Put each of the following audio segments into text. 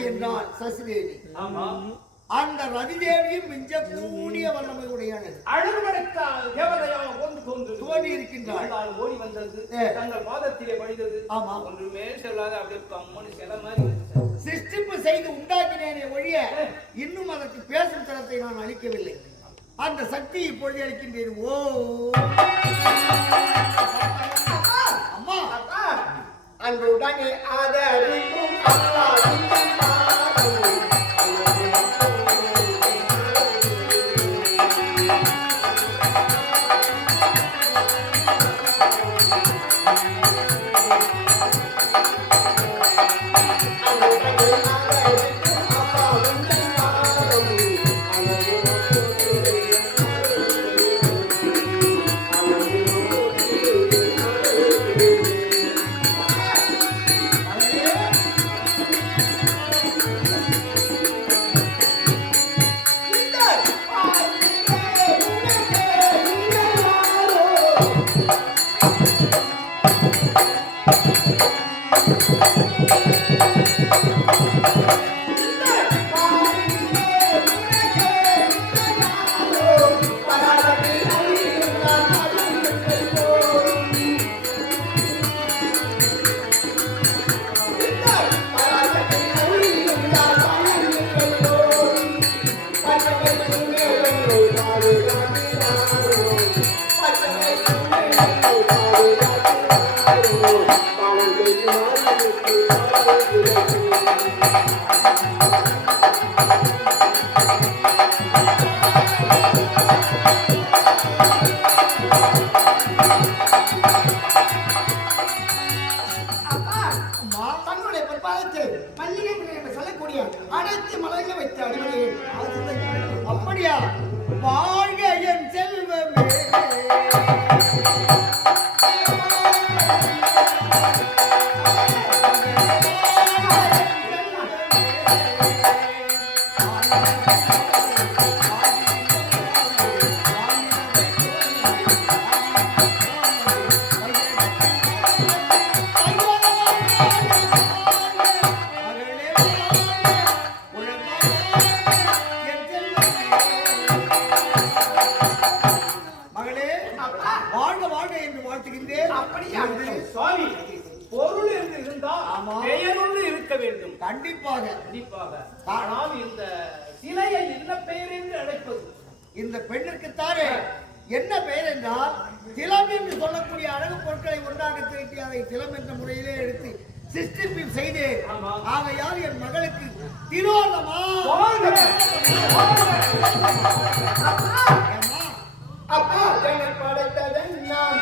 அழகி என்றால் சசிதேவி. அந்த ரதிதேவியும் மிஞ்சக்கூடிய வல்லமை உடையானது. அழகு படைத்தால் தேவதையாக தோன்றி இருக்கின்றாள். ஓடி வந்தது, தங்கள் பாதத்திலே பணிந்தது. ஆமா, ஒன்றுமே சொல்லாத அப்படியே கம்மனு சில மாதிரி சிருஷ்டிப்பு செய்து உண்டாக்கினேனே ஒழிய இன்னும் அதற்கு பேசும் தரத்தை நான் அளிக்கவில்லை. அந்த சக்தி இப்பொழுது அளிக்கின்றேன். ஓ அம்மா, அன்புடனே ஆதரிக்கும் அனைத்து மலைகளை வைத்து அடிமையே. அப்படியா? வாழ்க என் செல்வமே. கண்டிப்பாக கண்டிப்பாக. ஆனால் இந்த சிலையை என்ன பெயர் என்று அழைப்பது? இந்த பெண்ணிற்குத்தானே என்ன பெயர் என்றால் திலம் என்று சொல்லக்கூடிய அழகு பொருட்களை ஒன்றாக திரட்டி அதை திலம் என்ற முறையிலே எடுத்து சிஸ்டிப்பில் செய்து ஆகையால் என் மகளுக்கு திலோதமா அப்பா படைத்ததன் நாம்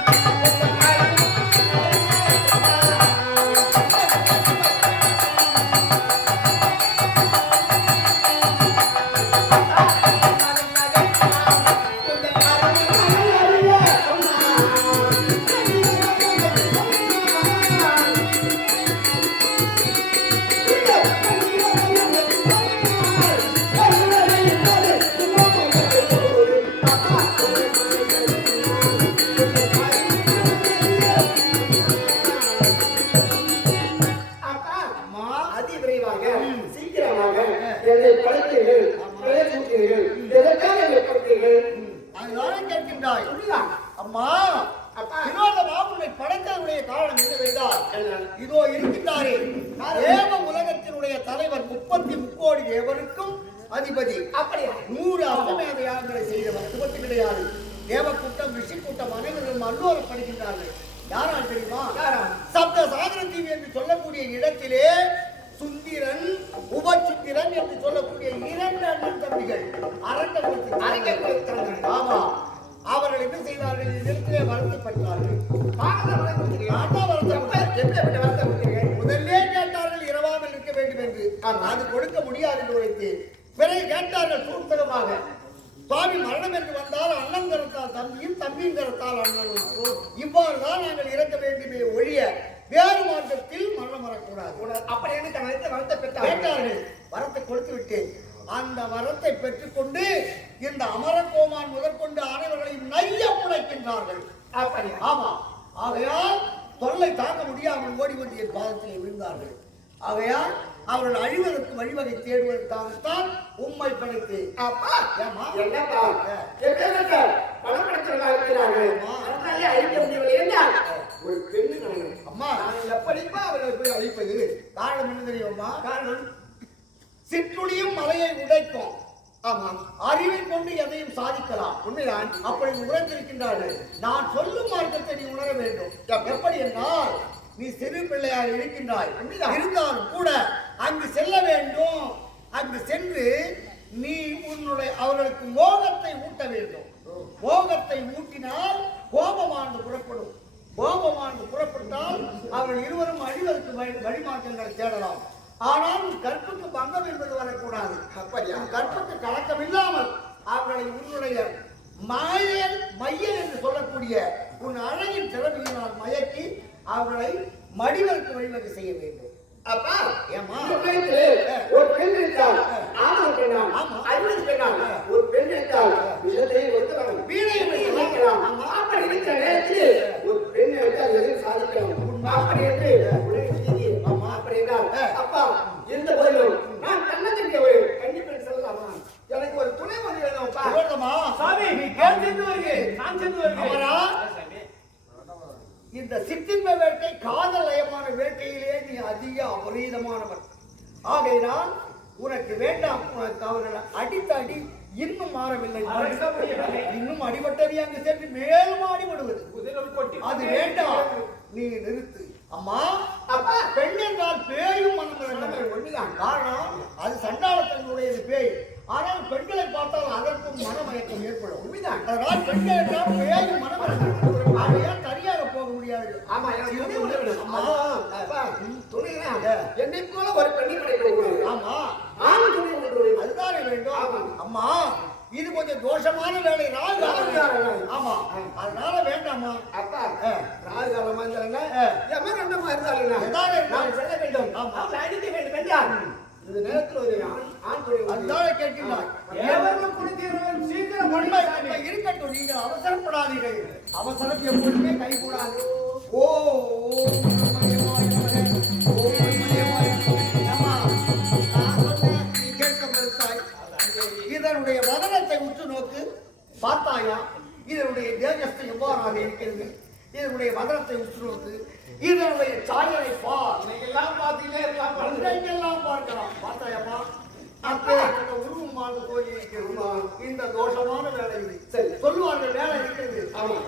இதோ இருக்கின்றாரே தேவ உலகத்தினுடைய தலைவர் 33 கோடி தேவருக்கும் அதிபதி. அப்படியா? 100 அஸ்வமேத யாகங்களை செய்தவர். அது மட்டும் கிடையாது, தேவ கூட்டம் ரிஷி கூட்டம் அனைவரும் அல்லோரப்படுகின்றார்கள். யாரால் தெரியுமா? சப்த சாகர தீவு என்று சொல்லக்கூடிய இடத்திலே சுந்திரன் உபசுத்திரன் என்று சொல்லக்கூடிய 2 அண்ணன் தம்பிகள் அரங்கத்தில். ஆமா, அவர்கள் என்ன செய்தார்கள்? இடத்திலே வருத்தப்பட்டார்கள். முதல்லே கேட்டார்கள் இரவாமல் இருக்க வேண்டும் என்று. அது கொடுக்க முடியாது என்று உரைத்து பிறகு கேட்டார்கள் சூழ்த்தகமாக, சுவாமி மரணம் என்று வந்தால் அண்ணன் கரத்தால் தம்பியும் தம்பியும் கரத்தால் அண்ணனும், இவ்வாறுதான் நாங்கள் இறக்க வேண்டுமே ஒழிய வேறு மார்க்கத்தில் மரணம் வரக்கூடாது. அப்படி என்று வரத்தை கேட்டார்கள். வரத்தை கொடுத்து விட்டேன். அந்த வரத்தை பெற்றுக்கொண்டு இந்த அமரகோமான் முதற்கொண்டு அனைவர்களையும் நைய புழைக்கின்றார்கள். ஆமா, ஆகையால் தொல்லை தாங்க முடியாமல் ஓடி வந்து என் பாதத்திலே விழுந்தார்கள். ஆகையால் அவர்கள் அழிவதற்கு வழிவகை தேடுவதற்காகத்தான் உம்மை படைத்து. அப்பா ஏமா என்னப்பா எப்படியாவது பணப்படுத்துறதா இருக்கிறார்கள் அதனாலே அழிக்க முடியவில்லை என்றால் ஒரு பெண்ணு நான் அம்மா நான் எப்படிப்பா அவர்களை போய் அழிப்பது காரணம் என்ன தெரியுமா? காரணம் சிற்றுளியும் மலையை உடைக்கும். ஆமாம், அறிவை கொண்டு எதையும் சாதிக்கலாம். உண்மைதான். அப்படி உணர்ந்திருக்கின்றார்கள். நான் சொல்லும் மார்க்கத்தை நீ உணர வேண்டும். எப்படி என்றால், நீ சிறு பிள்ளையாக இருக்கின்றாய். இருந்தாலும் கூட அங்கு செல்ல வேண்டும். அங்கு சென்று நீ உன்னுடைய அவர்களுக்கு மோகத்தை ஊட்ட வேண்டும். மோகத்தை ஊட்டினால் கோபமானது புறப்படும். கோபமானது புறப்பட்டால் அவர்கள் இருவரும் அழிவதற்கு வழிமாற்றங்களை தேடலாம். ஆனால் கற்புக்கு பங்கம் என்பது வரக்கூடாது. அப்படியா? கற்புக்கு கலக்கம் இல்லாமல் அவர்களை உன்னுடைய மையல் என்று சொல்லக்கூடிய உன் அழகின் திறமையினால் மயக்கி அவர்களை மடிவதற்கு வழிவகை செய்ய வேண்டும். அப்பா ஏமா ஒரு பெண் இருந்தால் ஆமாம் பெண்ணால் அறிவு பெண்ணால் ஒரு பெண் இருந்தால் விஷத்தை ஒத்துக்கலாம் வீணையை வைக்கலாம். அப்படி இருக்கிற நேரத்தில் ஒரு பெண் எடுத்தால் எதையும் சாதிக்கலாம். அப்படி என்று ஆமா அப்படி என்றால் அப்பா இருந்த போதிலும் நான் தன்னத்திற்கு ஒரு கன்னி பெண் சொல்லலாமா? எனக்கு ஒரு துணை வந்து வேணும்ப்பா. சாமி நீ கேள் சென்று வருக, நான் சென்று வருகிறேன். இந்த சிற்றின்ப வேட்டை காதல் லயமான வேட்டையிலே நீ அதிக அபரீதமானவன். ஆகையினால் உனக்கு வேண்டாம். உனக்கு அவர்களை அடித்த அடி இன்னும் மாறவில்லை. இன்னும் அடிபட்டது அங்கு சென்று மேலும் அடிபடுவது அது வேண்டாம். நீ நிறுத்து. அம்மா அப்பா பெண் என்றால் பேயும் மனம் ஒன்றுதான். காரணம் அது சண்டாளத்தனுடையது பேய். ஆனால் பெண்களை பார்த்தால் அதற்கும் மனமயக்கம் ஏற்படும். உண்மைதான். அதனால் பெண்கள் என்றால் பேயும் மனமயக்கம். ஆகையால் தனியாக போக முடியாது. ஆமா என்னை போல ஒரு பெண்ணை கிடைக்க. ஆமா ஆண் துணை ஒன்று அதுதானே வேண்டும். அம்மா இது கொஞ்சம் தோஷமான வேலை. ஆமா அதனால வேண்டாமா? அப்பா ராகு காலமா இருந்தாலுமா இருந்தாலும் நான் செல்ல வேண்டும். அடிக்க வேண்டும் என்றால் இந்த நேரத்தில் ஒரு ஆண் துணை அதுதானே கேட்கின்றார். சீக்கிரம் இருக்கட்டும். நீங்கள் அவசரப்படாதீர்கள். அவசரம் எப்பொழுதுமே கைகூடாது. ஓ இதனுடைய வதனத்தை உற்று நோக்கு. பார்த்தாயா இதனுடைய தேஜஸ்து எவ்வாறாக இருக்கிறது? இதனுடைய வதனத்தை உற்று நோக்கு. இதனுடைய சாயலை பார். எல்லாம் பார்த்தீங்களே எல்லாம் பார்க்கலாம். பார்த்தாயப்பா அப்பேற்பட்ட உருவமான கோயில் இருக்கிறது. இந்த தோஷமான வேலை சரி சொல்லுவார்கள். வேலை இருக்கிறது.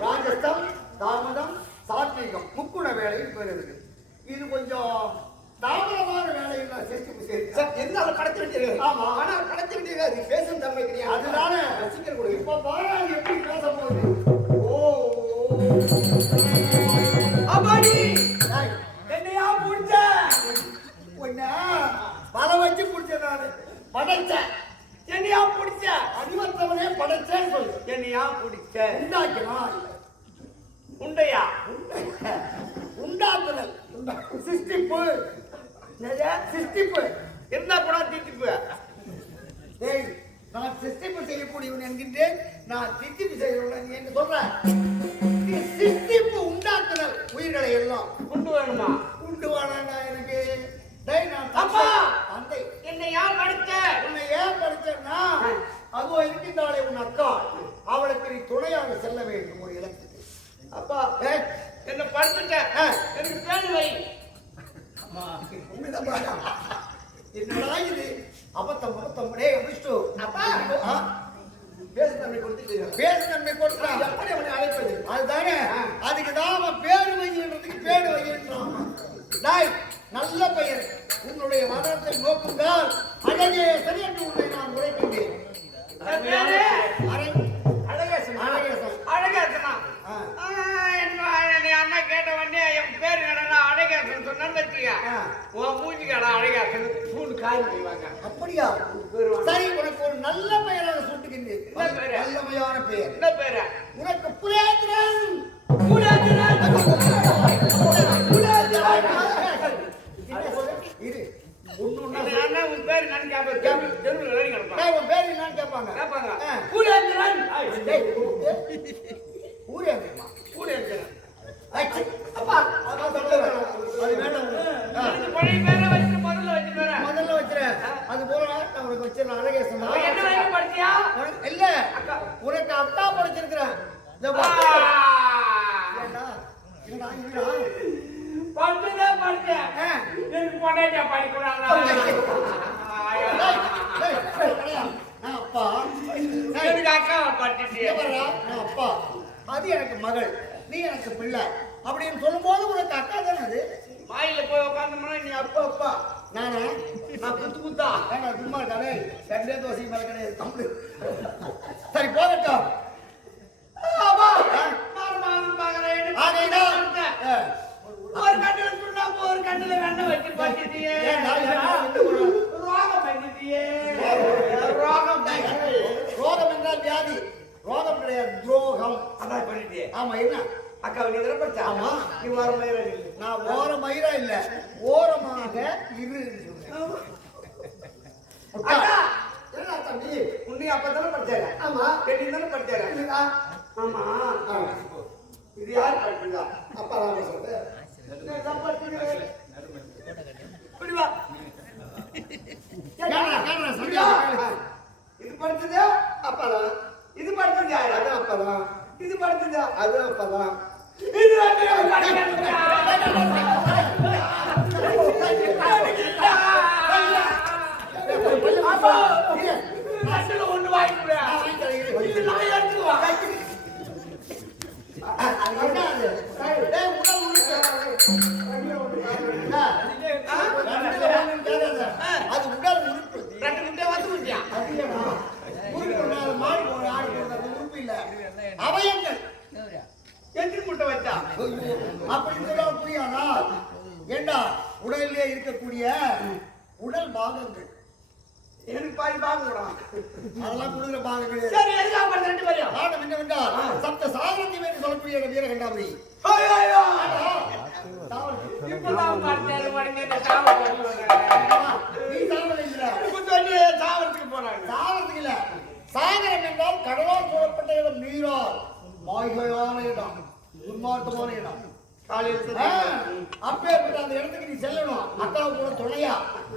ராஜஸ்தம் தாமதம் சாத்வீகம் முக்குண வேலை பெறுகிறது. இது கொஞ்சம் தாமதமான வேலையில் சேர்த்து இருந்தாலும் கடத்தி விட்டீர்கள். ஆமா ஆனால் கடத்தி விட்டீர்கள். அது பேசும் தன்மை கிடையாது. அதுதானே சீக்கிரம் கொடுங்க. இப்ப பாராது எப்படி பேச போகுது. ஓ அம்மாடி டேய், என்னையா புடிச்ச உன்னை பல வச்சு பிடிச்ச நானு படைச்சேன். என்னையா புடிச்ச அறிவத்தவனே படைச்சேன்னு சொல்லு. என்னையா புடிச்ச உண்டாக்கினான். உண்டையா உண்டாக்குதல் சிஸ்டிப்பு சிஸ்டிப்பு இருந்தா கூட திட்டிப்பு. டேய் நான் சிஸ்டிப்பு செய்யக்கூடியவன் என்கின்றேன். நான் சிஸ்டிப்பு செய்யறவன் என்று சொல்றேன். சிஸ்டிப்பு உண்டாக்குதல் உயிர்களை எல்லாம் கொண்டு வேணுமா? உண்டு வாடா எனக்கு. டேய் நான் அப்பா தந்தை. என்னை யார் படிச்ச? உன்னை ஏன் படிச்சேன்னா அதுவும் இருக்கின்றாளே உன் அக்கா. அவளுக்கு நீ துணையாக செல்ல வேண்டும் ஒரு இடத்துக்கு. அப்பா என்ன படிச்சுட்ட எனக்கு பேரு வை. என்னடா இது அபத்தம் அபத்தம். டேய் அபிஷ்டு அப்பா பேசு தன்மை கொடுத்துட்டீங்க. பேசு தன்மை கொடுத்தா எப்படி அவனை அழைப்பது? அதுதானே அதுக்கு தான் அவன் பேரு வைக்கிறதுக்கு பேரு வைக்கிறான். டாய் நல்ல பெயர். உன்னுடைய மதத்தை நோக்குங்கள். அழகே சரி என்று உன்னை நான் உரைக்கின்றேன். அழகேசன் அழகேசன் அழகேசனா? அண்ணா கேட்ட உடனே என் பேரு என்னன்னா அழகேசன் சொன்னான்னு வச்சுக்க. உன் மூஞ்சி கடை அழகேசன் பூண்டு காய் செய்வாங்க. அப்படியா? சரி உனக்கு ஒரு நல்ல பெயராக சூட்டுகின்றேன். நல்லமையான பெயர். என்ன பேரு? உனக்கு புலேந்திரன். இரு அண்ணா உன் பேரு நான் கேட்பேன். தெருவில் வேலை கிடப்பான். உன் பேர் என்னன்னு கேட்பாங்க. கூடேந்திரன். ஊரேந்திரமா? கூடேந்திரன். அப்பா அது வேண்டாம். பழைய பேரை வச்சு முதல்ல வச்சு உனக்கு வச்சு நான் அழகே சொன்னா என்ன வரைக்கும் படிச்சியா? இல்ல உனக்கு அக்கா படிச்சிருக்கிறேன். படிச்சதே படிச்சேன். எனக்கு பொண்டாட்டியா படிக்கூடாதா? அப்பா எனக்கு அக்கா படிச்சிட்டியா? நான் அப்பா, அது எனக்கு மகள், நீ எனக்கு பிள்ளை அப்படின்னு சொல்லும் போது உனக்கு அக்கா தானே அது. மாயில போய் உட்காந்தோம்னா நீ அப்பா அப்பா நானா நான் குத்து நான் சும்மா இருக்கானே ரெண்டே தோசை மேல கிடையாது கம்பு. சரி போகட்டும். ஒரு கண்ணுல சொன்னா ஒரு கண்ணுல வெண்ணெய் வச்சு பண்ணிட்டியே. ரோகம் பண்ணிட்டியே. ரோகம் ரோகம் என்றால் வியாதி, ரோகம் கிடையாது, துரோகம். அதான் பண்ணிட்டியே. ஆமா என்ன அக்கா நீ இதெல்லாம் படிச்சா? ஆமா. நீ வர மயிரா இல்லை. நான் ஓர மயிரா இல்ல, ஓரமாக இரு. அக்கா என்ன தம்பி? உன்னை அப்பதானே படிச்சாரு? ஆமா. கெட்டி தானே படிச்சாரு? ஆமா. இது யார் படிச்சதா? அப்பா ராம சொல்லு. இப்படி வா. இது படிச்சது அப்பாதான். இது படிச்சது யாரு? அது அப்பாதான். இது படிச்சதா? அது அப்பாதான். இது படிச்சதா? அப்பா நாட்டுல ஒண்ணு வாங்கிக்கிறேன். இது நான் எடுத்துக்குவா. அது உடல் உறுப்பு. ரெண்டு முட்டை வந்து முடியா? மாடி போற ஆடு போறது உறுப்பு இல்ல, அவயங்கள். எத்தனை முட்டை வச்சா? அப்படின்னு சொன்னா புரியாதா? ஏண்டா உடலிலே இருக்கக்கூடிய உடல் பாகங்கள் எனக்கு பாதி பாக்குறான். அதெல்லாம் கொடுக்குற பாகங்கள். சரி எதுக்காக பண்ண ரெண்டு பேரும்? காரணம் என்னவென்றால் சப்த சாகரத்தை என்று சொல்லக்கூடிய வீரகண்டாபுரி. ஐயோ இப்பதான் பார்த்தேன் உடனே சாவறதுக்கு நீ சாகரம் இல்ல, சாவறதுக்கு போறாங்க. சாகரத்துக்கு இல்ல. சாகரம் என்றால் கடலால் சூழப்பட்ட இடம், நீரால் மாய்மையான இடம், துன்மார்க்கமான இடம். அப்பேற்பட்ட அந்த இடத்துக்கு நீ செல்லணும், அக்காவுக்கு கூட துணையா.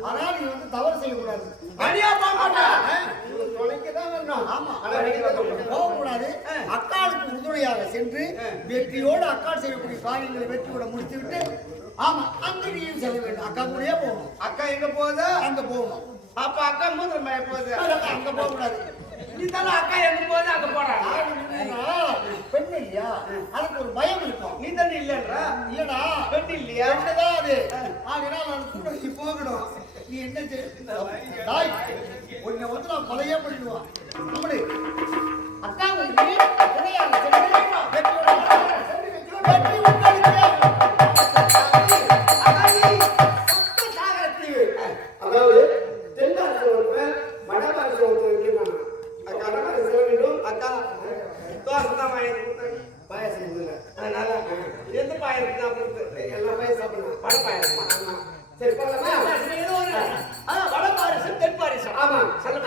ஆனால் நீ வந்து தவறு செய்யக்கூடாது. தனியா போக மாட்டேன். துணைக்கு தான் வரணும். ஆமா, போகக்கூடாது. அக்காளுக்கு உறுதுணையாக சென்று வெற்றியோடு அக்காள் செய்யக்கூடிய காரியங்களை வெற்றியோட முடித்துவிட்டு, ஆமா அங்க நீயும் செல்ல வேண்டும். அக்கா கூடயே போகணும். அக்கா எங்க போகுது? அங்க போகணும். அப்ப அக்கா மூத்திரம் மேய போகுது. அங்க போக கூடாது. நீ தானே அக்கா எங்க போகுது அங்க போறாங்க. பெண் இல்லையா, அதுக்கு ஒரு பயம் இருக்கும். நீ தானே இல்லன்றா? இல்லடா, பெண் இல்லையா? பெண்ணுதான் அது. ஆகினால் நான் கூட நீ போகணும். நீ என்ன தாய் உன்னை வந்து நான் கொலையே பண்ணிடுவான். அப்படி அக்கா உங்களுக்கு துணையாக வெற்றி அதாவது தென்காசி ஒருவன் வடபாசி ஒருவன் இருக்கிறான். கடற்கரை செல்ல வேண்டும். அக்கா தோசை தான் வாங்கி பாயசம் இல்லை. அதனால எந்த பாயிரம் தான் கொடுத்து எல்லா பாயசம் சாப்பிடலாம். வட பாயிரமா? சரி போகலாமா? ஏதோ ஒரு வட பாரிசம் தென் பாரிசம். ஆமா.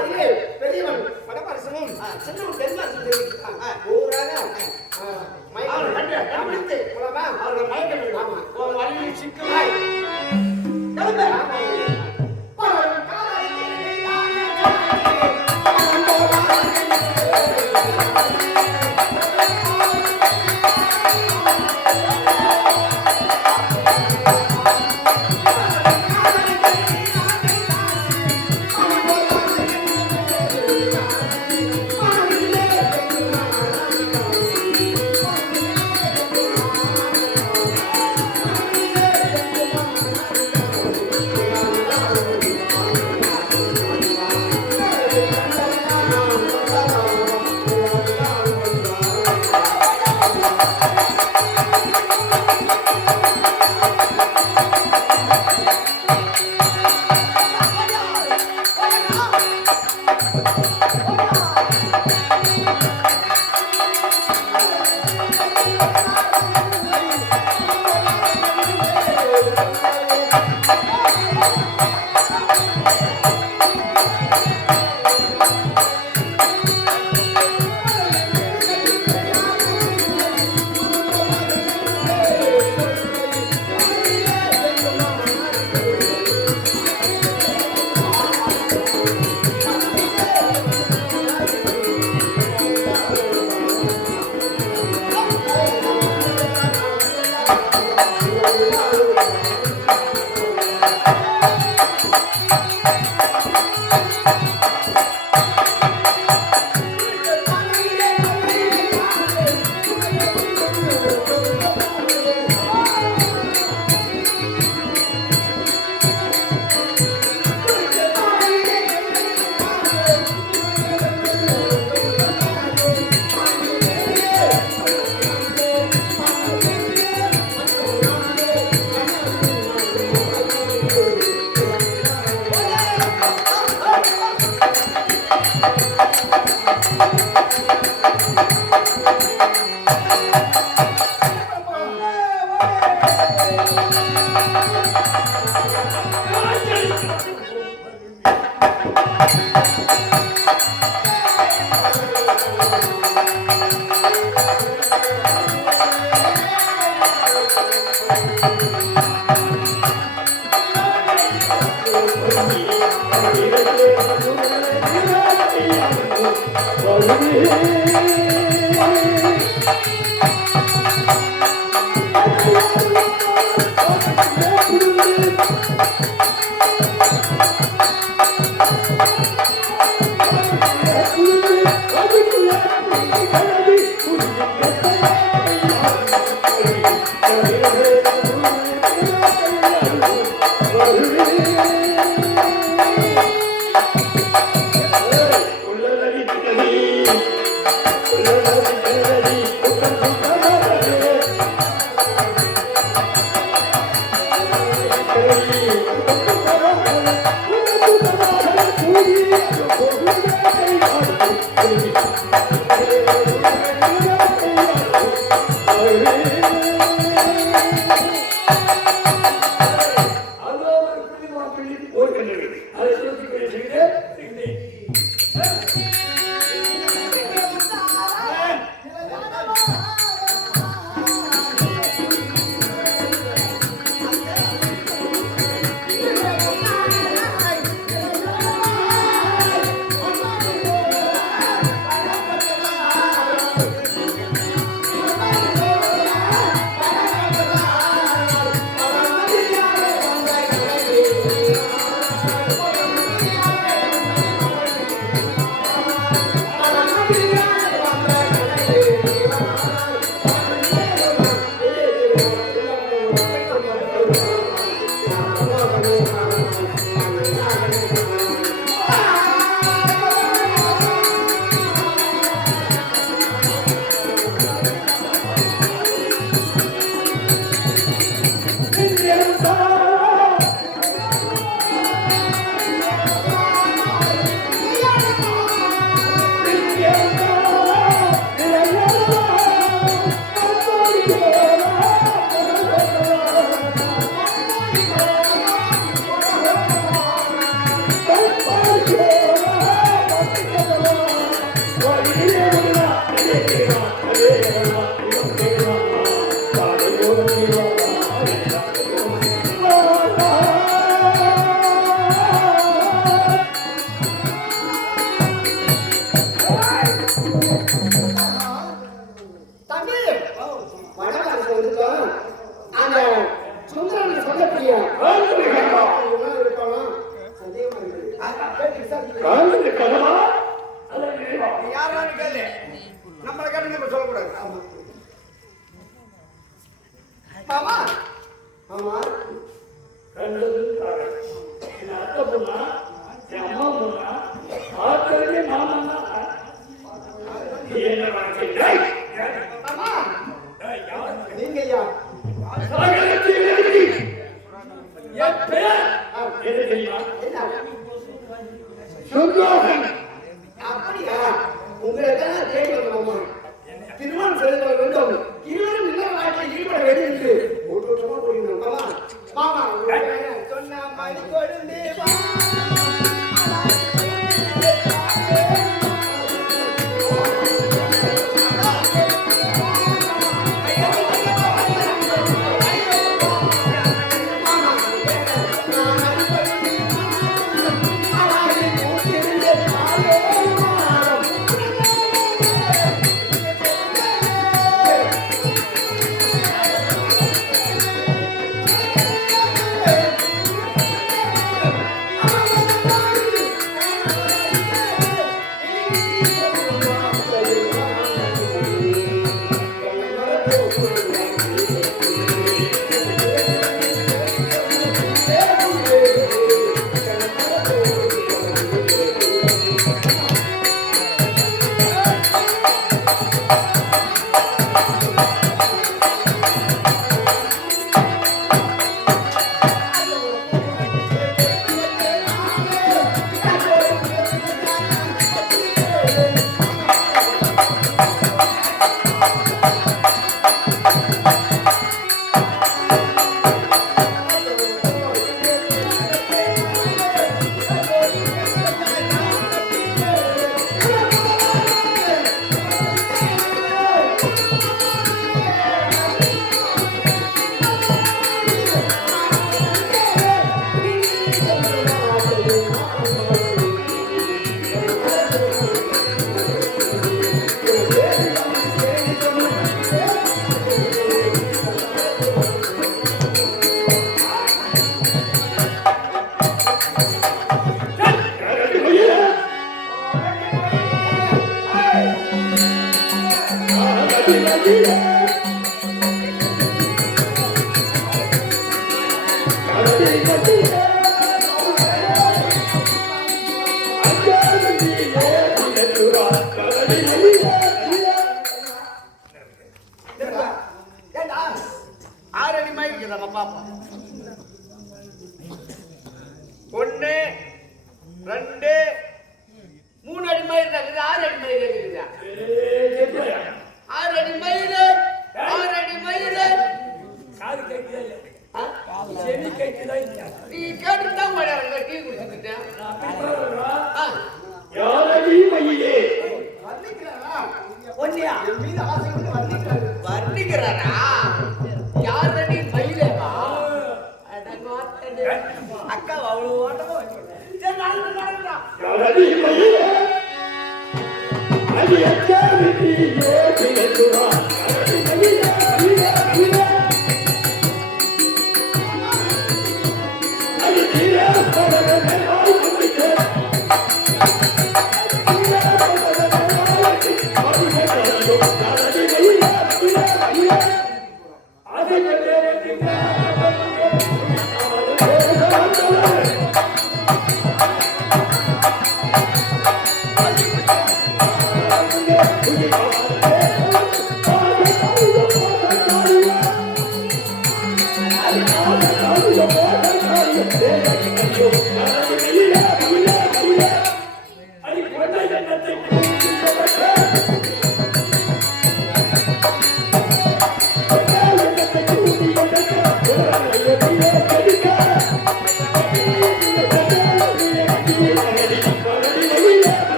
அதிலே பெரியவன் வடபாரிசமும் சின்னவன் தென்பாரிசம் தெரிவிக்கிறான். ஊராக கண்டுபிடித்து போலாமா? அவர்கள் மயக்க வேண்டும். ஆமா. உன் வழி சிக்கலாய் கிளம்பு. Thank you. 2 3 அடி மயில் இருக்குது 6 அடி மயில் இருக்குதா 6 அடி மயில் 6 அடி மயில் காது கேட்குதா இல்ல செவி கேட்குதா இல்ல நீ கேட்டுட்டு தான் போறாங்க டீ குடிச்சிட்டேன் யாரடி மயிலே வர்ணிக்கிறாரா பொன்னியா என் மீது ஆசை கொண்டு வர்ணிக்கிறாரு வர்ணிக்கிறாரா யாரடி மயிலேவா அக்கா அவ்வளவு ஓட்டமா சரி நடந்துடா யாரடி மயிலே அது எச்சாரிட்டி யோகியத்துவா யாரடி மயிலே மயிலே மயிலே அது தீரா பரவமே ஆய்வுமிக்க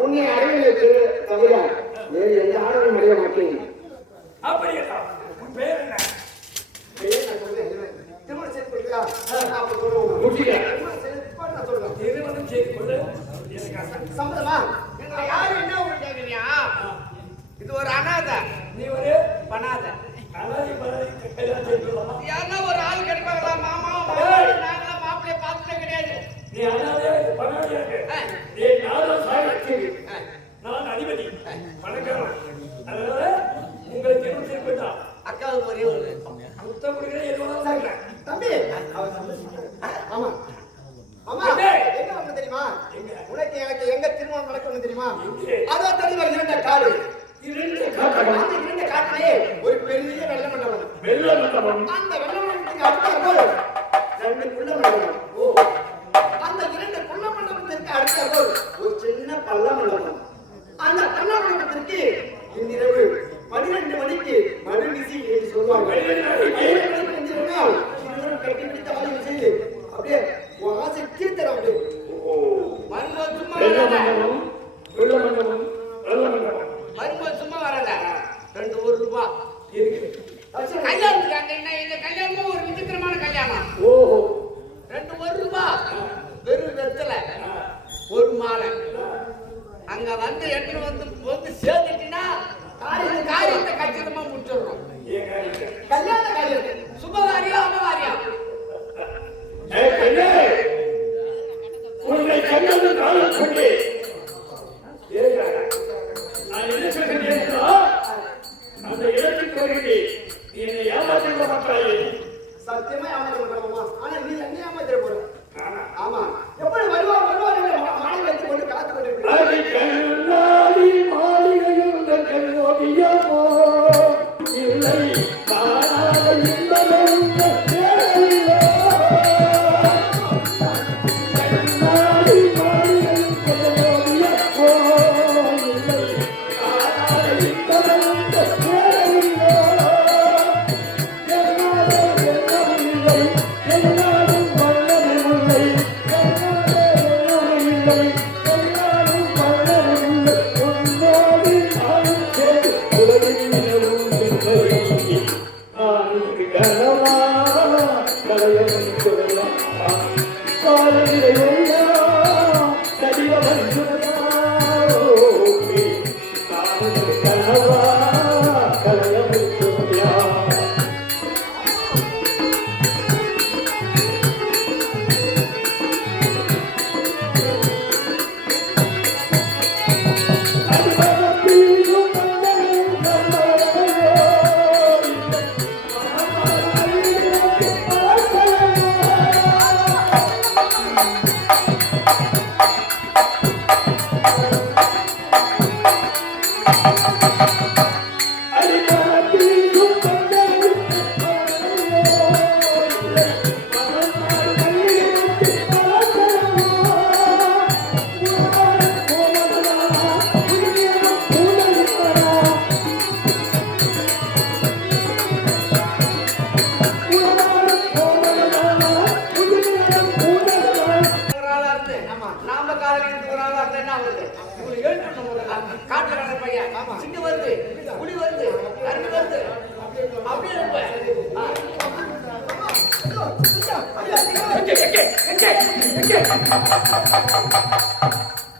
உன்னை அறிவிலுக்கு தவிர வேறு எந்த ஆடலும் அறிய மாட்டேன். அப்படியா உன் பேர் என்ன திருமணம் செய்து கொடுக்கிறா அப்ப சொல்லுவோம் முடியல திருமணம் செய்து நான் சொல்றேன் திருமணம் செய்து கொள்ள எனக்கு அசை. சம்மதமா எங்களை யாரு என்ன ஒரு கேக்குறியா இது ஒரு அனாதை நீ ஒரு பண்ணாத அனாதை பனாதை கல்யாணம் செய்து கொள்ளலாமா? யாருன்னா ஒரு ஆள் கிடைப்பாங்களா மாமா மாமாடி நாங்களாம் மாப்பிள்ளைய பார்த்ததே கிடையாது நீ அனாதையா இது பனாதையாக நீ நானும் சாட்சி நான் அதிபதி பணக்காரன் அதனால உங்களை திருமணம் செய்து கொண்டா அக்காவுக்கு ஒரே ஒரு முத்தம் கொடுக்கிற எதுவும் சாப்பிட தம்பி அவர் சம்மதிச்சிட்டாரு. ஆமா ஆமா அண்ணே. என்ன ஒண்ணு தெரியுமா உனக்கு எனக்கு எங்க திருமணம் நடக்கணும் தெரியுமா எங்கே? அதான் தெரியுமா இரண்ட காடு இரண்டு காட்டமா அந்த இரண்ட காட்டிலே ஒரு பெரிய வெள்ள மண்டபம் வெள்ள மண்டபம் அந்த வெள்ள மண்டபத்துக்கு அடுத்தாற்போல் 2 குள்ள மண்டபம் அந்த 2 குள்ள மண்டபத்திற்கு அடுத்தாற்போல் ஒரு சின்ன பள்ள மண்டபம் அந்த பள்ள மண்டபத்திற்கு இன்றிரவு 12 மணிக்கு மறுவிசி என்று சொல்லுவாங்க 12 மணிக்கு எந்திரனால் இருவரும் கட்டி பிடித்த ஆளுகள் செய்து அப்படியே உன் ஆசை தீர்த்தரம் அப்படியே மருமக சும்மா வெள்ள வரல மண்டபம் வெள்ள மண்டபம் வெள்ள மண்டபம் மருமக சும்மா வரல 2 ரூபாய் இருக்கு கல்யாணத்துக்கு அங்க என்ன இந்த கல்யாணமும் ஒரு விசித்திரமான கல்யாணம் ஓஹோ 2 ரூபாய் வெறும் வெத்தல ஒரு மாலை அங்க வந்து எட்டு வந்து சேர்ந்துட்டீங்கன்னா காரியத்தை கச்சிதமா முடிச்சிடுறோம் ஏன் காரியத்தை கல்யாண காரியத்தை சுபகாரியம் அபகாரியம் ஏய் பெண்ணே உன்னை கண்டது காலம் கொண்டு ஏங்க நான் என்ன சொல்கிறேன் என்றால் அந்த இடத்துக்கு வருகிறேன் நீ என்னை ஏமாற்றி விட மாட்டாயே சத்தியமா ஏமாற்ற மாட்டோமா ஆனா நீ என்ன ஏமாத்திர போற ஆமா. ஆமா எப்படி வருவார் என்று மனம் வைத்துக் கொண்டு காத்துக் கொண்டிருக்கிறேன் அதை கண்ணாடி மாளிகையில் கண்ணோடியமோ இல்லை காணாத இன்பமென்ற தேவையில்லை. கண்ணாடி மாளிகையில்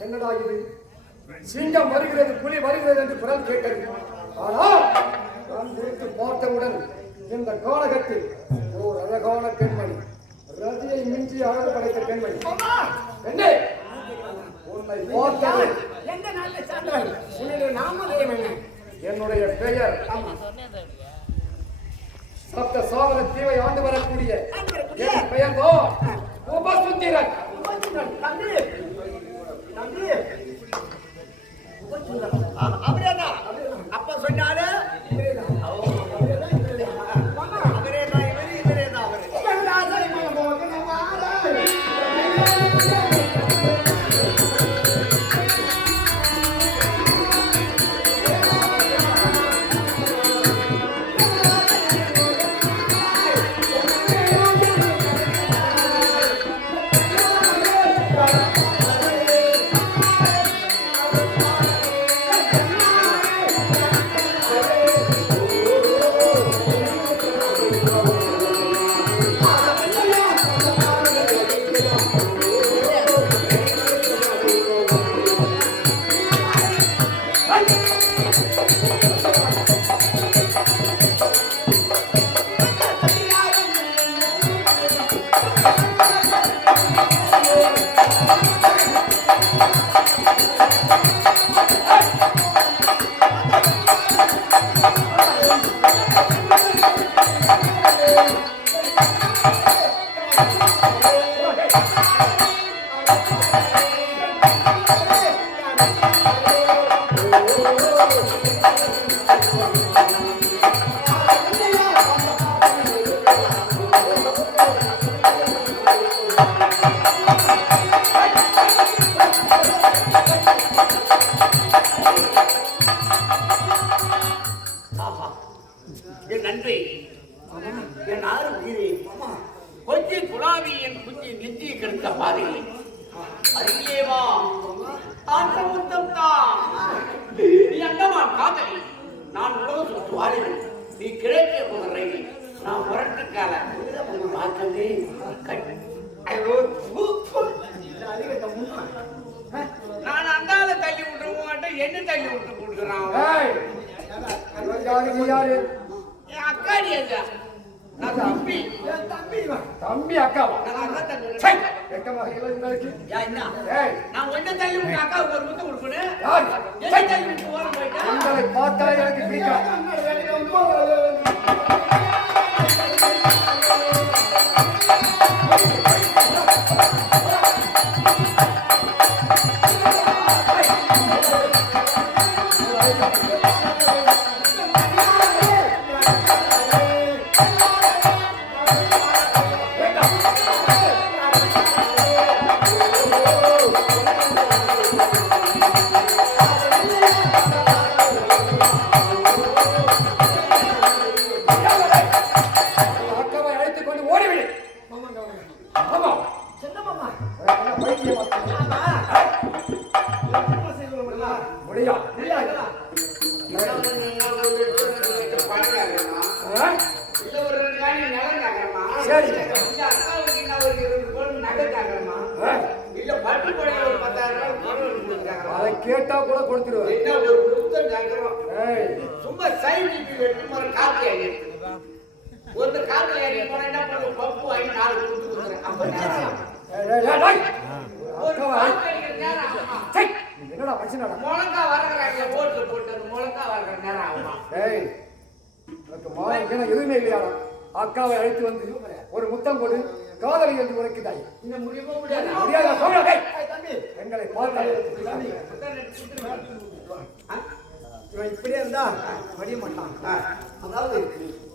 என்னடா இது? சிங்கம் வருகிறது, புலி வருகிறது என்று குரல் கேட்டது. ஆனால் நான் குறித்து பார்த்தவுடன் இந்த காலகத்தில் ஒரு அழகான பெண்மணி, ரதியை மிஞ்சி அழகு படைத்த பெண்மணி. என்ன உன்னை பார்த்தவன் எந்த நாளில் சார்ந்தவன்? உன்னுடைய நாமதேயம் என்ன? என்னுடைய பெயர் சப்த சாகர தீவை ஆண்டு வரக்கூடிய என் பெயர் தான் உபசுத்திரன். தம்பி தம்பி அப்படியா? அப்ப சொன்னாரு நான் உலக சுற்று வாழ்கிறேன். நீ கிழக்கே போகிற நான் முரட்டுக்கால பார்க்கவே நான் அந்தால தள்ளி விட்டுருவோம், என்ன தள்ளி விட்டு கொடுக்குறான் என் அக்காடி. நான் தம்பி தம்பி அக்காவா? நான் ஒன்ன தள்ளி விட்டு அக்காவுக்கு ஒரு முத்தம் கொடுக்கணும். தள்ளி விட்டு ஓரம் போயிட்டேன். உங்களை பார்த்தாலே எனக்கு பிடிக்காது. அதை கேட்டா கூட கொடுத்துருவேன். சும்மா சைடு காத்து ஒரு காத்து ஏறி போனா என்ன பண்ணுவோம்? பப்பு வாங்கி 4 கொடுத்து கொடுக்குறேன். என்னடா பிரச்சனை? முழங்கா வரகிறாங்க, ஓட்டு போட்டு முழங்கா வர்ற நேரம் ஆகுமா? எதுவுமே இல்லையா? அக்காவை அழைத்து வந்து ஒரு முத்தம் கொடு, காதலி என்று உரைக்குதாய். இந்த முடியவே முடியாது. எங்களை பார்த்தாலே இவன் இப்படியே இருந்தா வடிய மாட்டான். அதாவது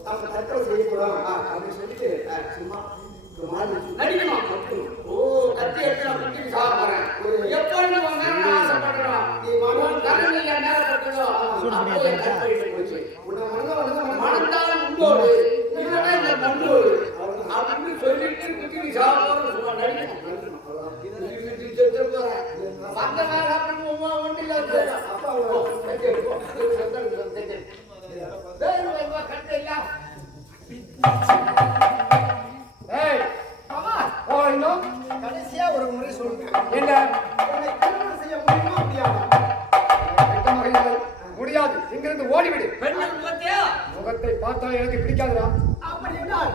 அவங்க தற்கொலை செய்யக்கூடாது அப்படின்னு சொல்லிட்டு சும்மா நடிக்கணும். ஓ, கத்தி எடுத்து நான் குட்டி சாப்பிடுறேன். எப்பொழுது வந்தாலும் ஆசைப்படுறோம். நீ மனம் கருணை என் மேல பட்டுதோ, அப்போ என் கற்பனை போச்சு. மனத்தால் உண்டோடு, இல்லைன்னா இந்த மண்ணோடு அப்படின்னு சொல்லிட்டு குட்டி சாப்பிடுறோம். சும்மா நடிக்கணும். வந்த மேல அப்படின்னு ஒன்றும் இல்லை. அப்பா கட்டை இல்ல. கடைசியா ஒரு முறை சொல்றேன். என்ன உன்னை திருமணம் செய்ய முடியுமா முடியாது? முடியாது. இங்கிருந்து ஓடிவிடு. பெண்கள் பார்த்தியா? முகத்தை பார்த்தா எனக்கு பிடிக்காதுடா. அப்படி என்றால்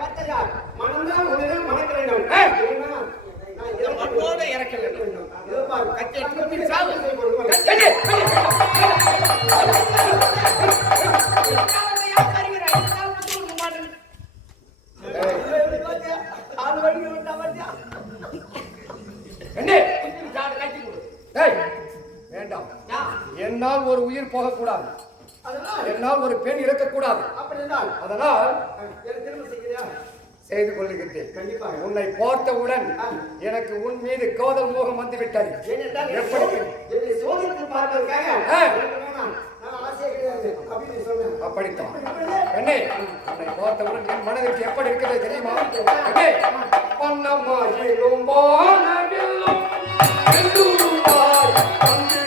பார்த்தையா, மனம்தான் உன்னிடம் மணக்க வேண்டும். மண்ணோட இறக்க வேண்டும். கத்தி எடுத்து குட்டி சாவு. வேண்டாம். என்னால் ஒரு உயிர் போகக்கூடாது. என்னால் ஒரு பெண் இறக்கக்கூடாது. அதனால் செய்து கொள்ளுகின்றேன். கண்டிப்பாக. உன்னை பார்த்தவுடன் எனக்கு உன் மீது காதல் மோகம் வந்து விட்டது. என்னை சோதித்து பார்ப்பதற்காக நான் ஆசையே கிடையாது அப்படின்னு சொன்னேன். அப்படித்தான் பெண்ணே, உன்னை பார்த்தவுடன் என் மனதிற்கு எப்படி இருக்கிறது தெரியுமா? பெண்ணே, பண்ணமாயிலும் வானவில்லும் எல்லோருமாய் வந்து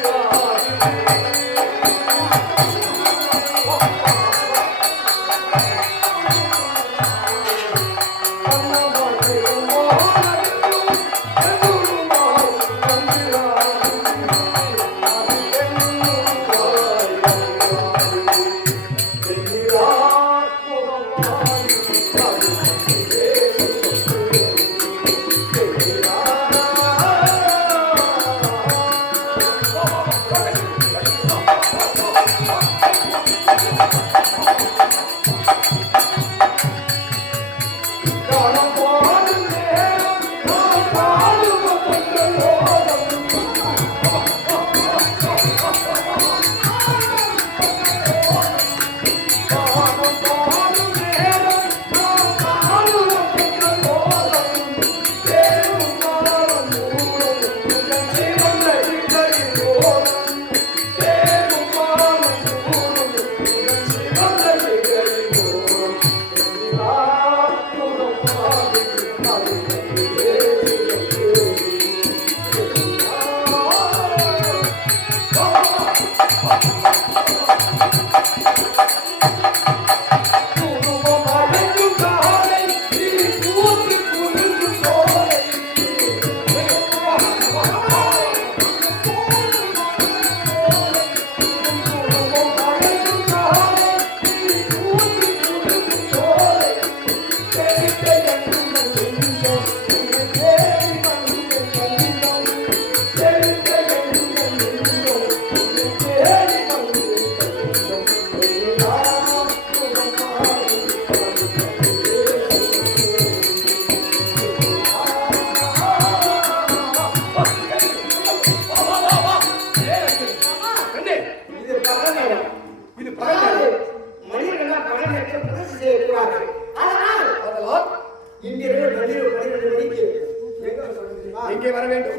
எங்கே வர வேண்டும்?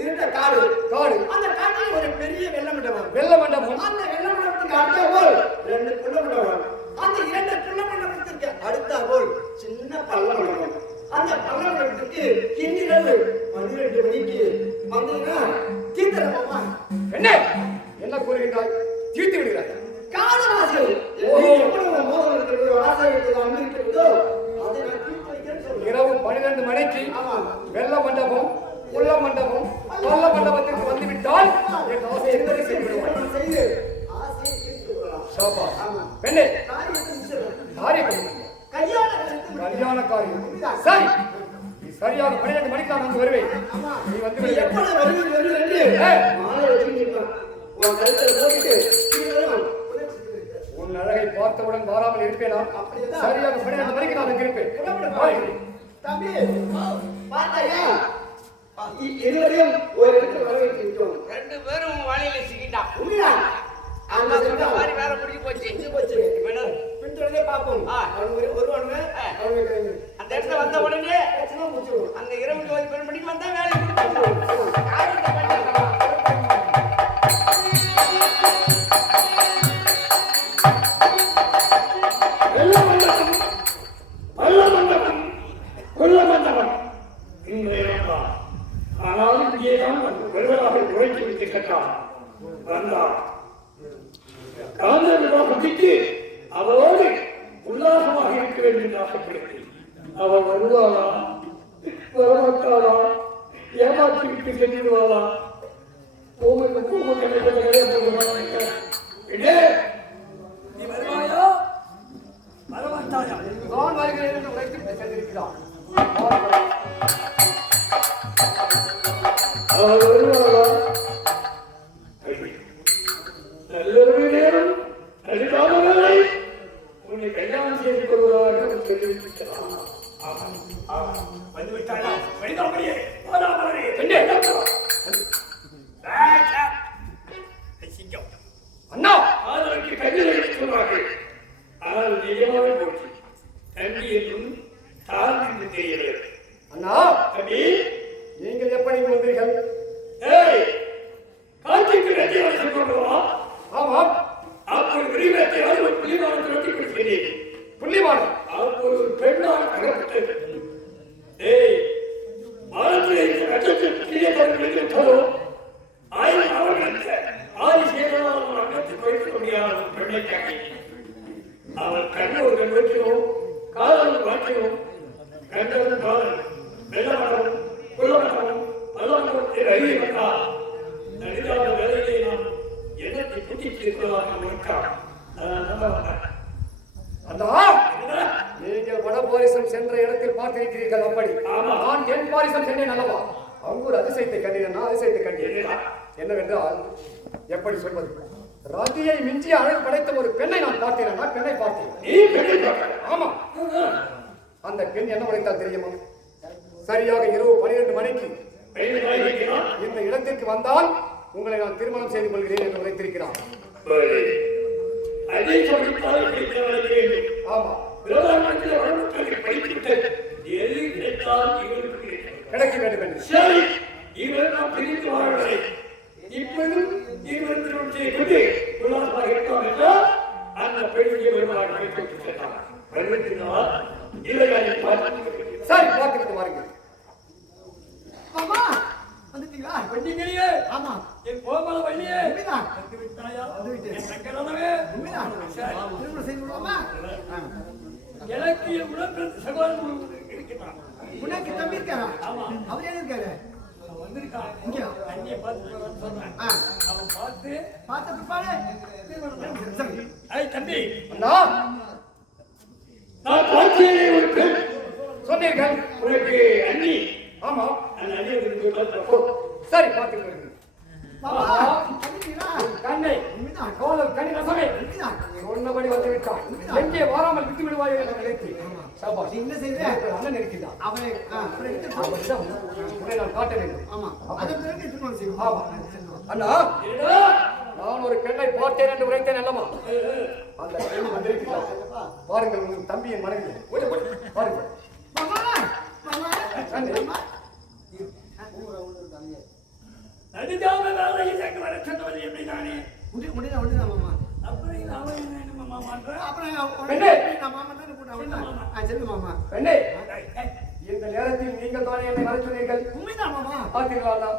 இருந்த காடு. அந்த காட்டில் ஒரு பெரிய வெள்ள மண்டபம். அந்த வெள்ள மண்டபத்துக்கு அடுத்தாற்போல் 2 குள்ள மண்டபம். அந்த 2 குள்ள மண்டபத்திற்கு அடுத்தாற்போல் சின்ன பள்ள மண்டபம். அந்த பள்ள மண்டபத்துக்கு கிண்ணிரவு 12 மணிக்கு வந்தீங்கன்னா தீர்த்தரமா என்ன கூறுகின்றாய்? தீர்த்து விடுகிறாய். காலவாசல் எவ்வளவு மோகம் இருக்கிறதோ, ஆசை இருக்கிறதோ, அன்பு இருக்கிறதோ அதை நான் தீர்த்து வைக்கிறேன்னு சொல்றேன். இரவு 12 மணிக்கு வெள்ள மண்டபம், உள்ள மண்டபம், பள்ள மண்டபத்திற்கு வந்துவிட்டால் என் ஆசை என்பதை செய்து விடுவாய். செய்து ஆசையை தீர்த்து விடலாம். சாபா பெண்ணே, காரியம் கல்யாண காரியம் சரி. நீ சரியாக 12 மணிக்கு நான் வந்து வருவேன். நீ வந்து விடு. எப்பொழுது வருவீங்க? மாலை வச்சுக்கிட்டு உன் கழுத்தை போட்டுட்டு உன் அழகை பார்த்தவுடன் வாராமல் இருப்பேனா? சரியாக 12 மணிக்கு நான் இருப்பேன். தம்பி பார்த்தாயா? இருவரையும் ஒரு இடத்துல வர வைத்து விட்டோம். 2 பேரும் வழியில சிக்கிட்டான். உண்மையா? அம்மா சொன்ன மாதிரி வேலை முடிஞ்சு போச்சு. பின்தொடர்ந்தே பார்ப்போம். வருவானுங்க, அவங்க அந்த இடத்துல வந்த உடனே அந்த இரவு 12 மணிக்கு வந்தா வேலை முடிஞ்சிடும். காரியத்தை பண்ணிடலாம். ஆனால் இங்கேதான் வருவதாக உழைத்து விட்டு கேட்டான். வந்தான் காந்த விவாகத்திற்கு அவரோடு உல்லாசமாக இருக்க வேண்டும் என்று ஆசைப்படுகிறேன். அவள் வருவாளா, வரமாட்டாளா, ஏமாற்றி விட்டு சென்றுடுவாளா? நீ வருவாயா வரமாட்டாயா? நான் வருகிறேன் என்று உழைத்து சென்றிருக்கிறான். அவள் வருவாளா? நல்லொரு நேரம் நடுக்காமலை உன்னை கல்யாணம் செய்து கொள்வதாக சொல்லிவிட்டான். வந்து விட்டாயா? வழிதாமரையே வாதாமரையே சிங்கம் அண்ணா அதற்கு கல்வி சொல்வார்கள். ஆனால் நிஜமாக போச்சு. தம்பி என்றும் தாழ்ந்து தெரியவில்லை. அண்ணா தம்பி, நீங்கள் எப்படி வந்தீர்கள்? ஏய், காட்சிக்கு வெற்றி அவசியம் கொண்டுவா. ஆமாம், அப்பொழுது விரிவத்தை அறுவை புள்ளிமானத்தை வெட்டி கொடுக்கிறேன். புள்ளிமானம் அப்பொழுது ஒரு பெண்ணால் அகப்பட்டது. ஏய், மரத்தில் இருந்த கட்டத்தில் கீழே தோன்றோ ஆயிரம் அவர்களுக்கு ஆதி சேதனால் அகத்தை குறைக்க முடியாத ஒரு பெண்ணை காட்டி அவள் கண்ணோர்கள் வைக்கிறோம், காதல் வாக்கியோம், கண்டதும் காதல் வெள்ளமரம் குள்ளமரம் பல்லமரத்தை அறிவிப்பா நடிகாத வேலையை நாம் எண்ணத்தை புத்திச்சிருப்பதாக நினைத்தார். அண்ணா நீங்கள் வடபாரிசம் சென்ற இடத்தில் பார்த்திருக்கிறீர்கள். அப்படி நான் என் பாரிசம் சென்றேன் அல்லவா? அங்கு ஒரு அதிசயத்தை கண்டேன். அதிசயத்தை கண்டேன். என்னவென்றால் எப்படி சொல்வது, ரதியை மிஞ்சி அழகு படைத்த ஒரு பெண்ணை நான் பார்த்தேன். நான் பெண்ணை பார்த்தேன். ஆமா, அந்த பெண் என்ன உடைத்தால் தெரியுமா? சரியாக இரவு 12 மணிக்கு இந்த இடத்திற்கு வந்தால் உங்களை நான் திருமணம் செய்து கொள்கிறேன் என்று உரைத்திருக்கிறான். அதை சொல்லித்தால் படித்தவர்கள் வேண்டும். ஆமா, விரோதானத்தில் வளர்ந்து படித்துவிட்டது. எது கிடைத்தால் இவருக்கு கிடைக்க வேண்டும் என்று. சரி, இவர் நாம் பிரித்து வாழவில்லை. இப்பொழுதும் இவர் திருமணம் செய்து கொண்டு உல்லாசமாக இருக்கலாம் என்றால் அந்த பெண்ணுக்கு வருவாங்க வைத்து சென்றார். வருவதற்காக இவர்களை பார்த்து சரி, பார்த்துக்கிட்டு வாருங்கள். மாமா வந்துட்டீங்களா? வண்டிங்களையே ஆமா, என் கோமல வண்டியே உண்மைதான். வந்து விட்டாயா? வந்து விட்டேன். என் சங்கரனவே உண்மைதான். திருமணம் செய்து கொள்வோமா? எனக்கு என் உடன்பிறந்த சகோதரன் இருக்கிறான். உனக்கு தம்பி இருக்காரா? ஆமா. அவர் எங்க இருக்காரு? அவன் வந்திருக்கான். இங்கயா? அண்ணியை பார்த்து போறான்னு சொல்றேன். அவன் பார்த்து பார்த்த பிற்பாடு சரி. ஐய் தம்பி, அண்ணா நான் பார்த்தேனே ஒரு பெண். சொன்னீர்கள். உனக்கு அண்ணி. ஆமா, அந்த அண்ணியை பற்றி சரி, பார்த்துக்கிறேன். வந்துட்டீங்களா? கண்ணை கோலம் கண்ணி ரசமே சொன்னபடி வந்து விட்டான். எங்கே வாராமல் விட்டு விடுவாயோ என்று நினைத்து சபாஷ். என்ன செய்த அண்ணன் இருக்கிறான். அவனை உன்னை நான் காட்ட வேண்டும். ஆமா, அதன் பிறகு திருமணம் செய்வோம். ஆமா அண்ணா, நான் ஒரு பெண்ணை பார்த்தேன் என்று உரைத்தேன் அல்லமா? அந்த பெண் வந்திருக்கிறார். பாருங்கள், உங்கள் தம்பியின் மனைவி. பாருங்கள். நடுஜாம வேலையை சேர்க்க வர சொன்னவன் எப்படிதானே? அப்புறம் அவன் என்ன மாமா பண்றான்? பெண்ணே, மாமா பெண்ணே, இந்த நேரத்தில் நீங்கள் தானே என்னை வர சொன்னீர்கள். உண்மைதான் மாமா. பார்த்தீர்களா?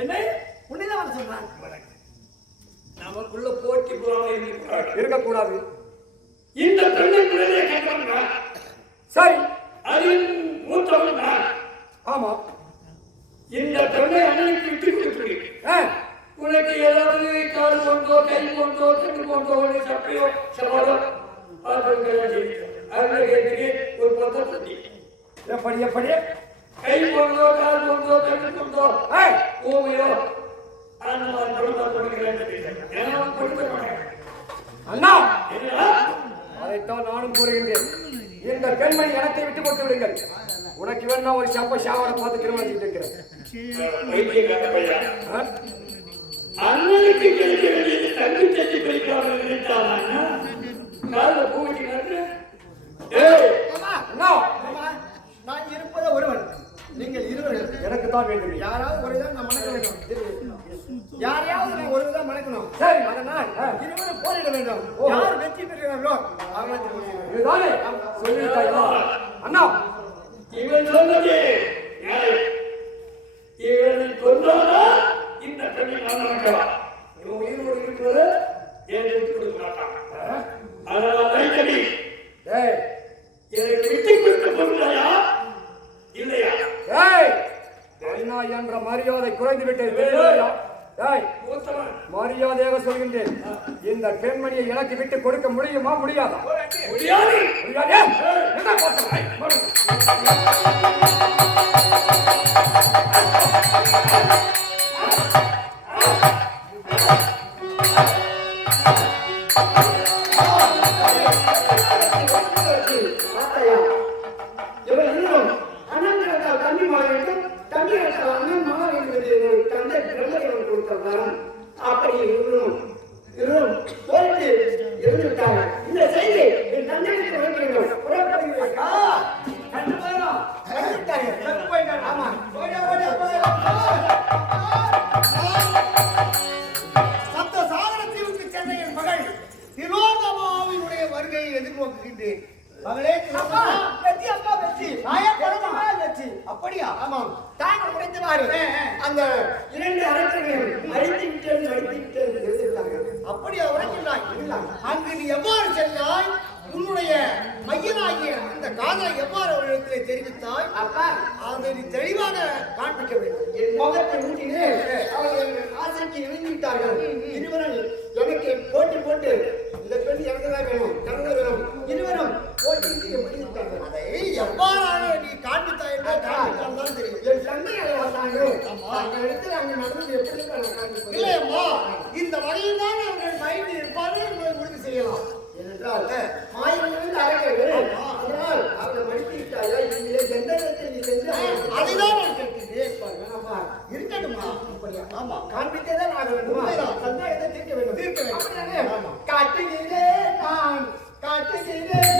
என்ன உன்னைதான் வர சொல்றான். நமக்குள்ள போட்டி போறாங்க இருக்கக்கூடாது. இந்த பெண்ணை முறையே கேட்கிறாங்க. சரி, அதில் மூத்தவன் நான். ஆமா. இந்த பெண்ணை அண்ணனுக்கு விட்டு கொடுத்துருக்கேன். உனக்கு ஏதாவது கால் கொண்டோ கை கொண்டோ கண்ணு கொண்டோ சப்பையோ சவாலோ ஒரு பத்தம் சொல்லி எப்படி எப்படி கை கொண்டோ கால் கொண்டோ கண்ணு கொண்டோ ஓமையோ அந்த மாதிரி கொடுத்தா கொடுக்கிறேன் கொடுக்க மாட்டேன். அண்ணா, என்னடா அதைத்தான் நானும் கூறுகின்றேன். இந்த பெண்மணி இடத்தை விட்டு கொடுத்து விடுங்கள். உனக்கு வேணா ஒரு சப்ப ஷாவரை பார்த்து திருமணம் செய்து வைக்கிறேன். வைத்தியக்கார பையன் அண்ணனுக்கு கிடைக்க வேண்டியது தங்கச்சி வேண்டும். யார் வெற்றி பெறுகிறார்களோ அவர்களை இதுதானே சொல்லிவிட்டாயா அண்ணா? இவன் சொன்னது இவனை கொண்டாடா இந்த பெண்ணை நான் நடக்கலாம். இவன் உயிரோடு இருக்கிறது ஏன் எடுத்துக் கொடுக்க மாட்டான். அதனால் லைட்டடி டேய் எனக்கு விட்டு கொடுக்க போகிறாயா இல்லையா? டேய் அண்ணா என்ற மரியாதை குறைந்து விட்டது தெரியுமா? டேய் மூத்தவன் மரியாதையாக சொல்கின்றேன், இந்த பெண்மணியை எனக்கு விட்டு கொடுக்க முடியுமா முடியாதா? முடியாது. முடியாதே. என்ன பேசுறாய்? பார்த்தாயா? இவள் இன்னும் அண்ணன் கேட்டால் தம்பி மகன் வேண்டும், தம்பி கேட்டால் அண்ணன் மகன் என்பது தந்தை பிரம்மதேவன் கொடுத்த வரம். அப்படி இருந்தும் போயிட்டு இருந்து விட்டாங்க. இந்த செய்தி என் தந்தைக்கு வைக்க வேண்டும். புறப்படுகிறேன். ஆமா சப்த சாகரத்தீவுக்கு சென்ற என் மகள் திலோதமாவினுடைய வருகையை எதிர்நோக்குகின்றேன். மகளே திலோதமா, வெற்றி அப்பா வெற்றி. ஆயப்படமா வெற்றி. அப்படியா? ஆமாம். தாங்கள் உடைத்தவாறு அந்த இரண்டு அரசர்களையும் அழித்து விட்டேன் எழுதிவிட்டார்கள். அப்படியா உரைக்கின்றாய்? அங்கு நீ எவ்வாறு சென்றாய்? உன்னுடைய மையனாகிய அந்த காதலை எவ்வாறு அவரிடத்திலே தெரிவித்தாய்? அப்பா அதை நீ தெளிவாக காண்பிக்க வேண்டும். என் முகத்தை ஊட்டினே அவர்கள் ஆசைக்கு இணைந்துவிட்டார்கள். இருவரும் எனக்கு போட்டி போட்டு இந்த பெண் எனக்கு தான் வேணும், எனக்கு தான் வேணும். இருவரும் போட்டி முடிவிட்டார்கள். அதை எவ்வாறாக நீ காண்பித்தாய் என்றால் காண்பித்தால் தான் தெரியும். என் தந்தை அதை வந்தாங்க. அந்த இடத்துல அங்கே நடந்தது எப்படி நான் காண்பிப்பேன். இல்லையம்மா, இந்த வகையில் தான் அவர்கள் மயங்கி இருப்பார்கள் என்பதை உறுதி செய்யலாம். ஏனென்றால் மாயமிருந்து அறைகள் அதனால் அவர்கள் மடித்து விட்டாயா? இதிலே எந்த இடத்தில் நீ சென்று அதைதான் நான் கேட்கிறேன். வேணாமா? இருக்கட்டுமா? அப்படியா? ஆமா. காண்பித்தேதான் ஆக வேண்டுமா? உண்மைதான். சந்தேகத்தை தீர்க்க வேண்டும். தீர்க்க வேண்டும். அப்படிதானே? ஆமா. காட்டுகிறேன் நான் காட்டுகிறேன்.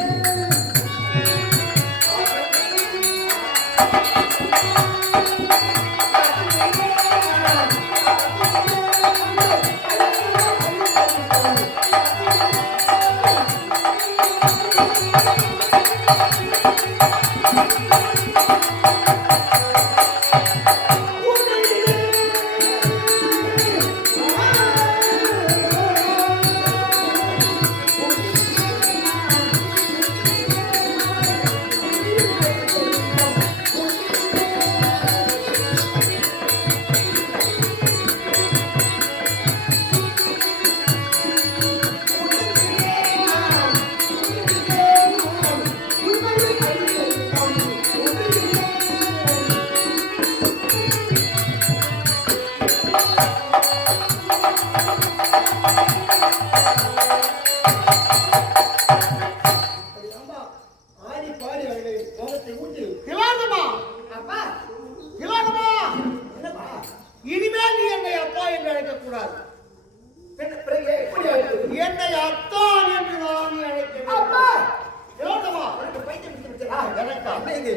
ஆடி பாடி அவர்களை முகத்தை ஊட்டி திலோதமா, அப்பா திலோதமா, என்னப்பா இனிமேல் நீ என்னை அப்பா என்று அழைக்கக்கூடாது. பிறகு எப்படி ஆயிற்று? என்னை அத்தான் என்று நான் அழைக்க அப்பா! திலோதமா, உனக்கு பைத்தியம் பிடித்து விட்டதா? எனக்கா? என்ன இது?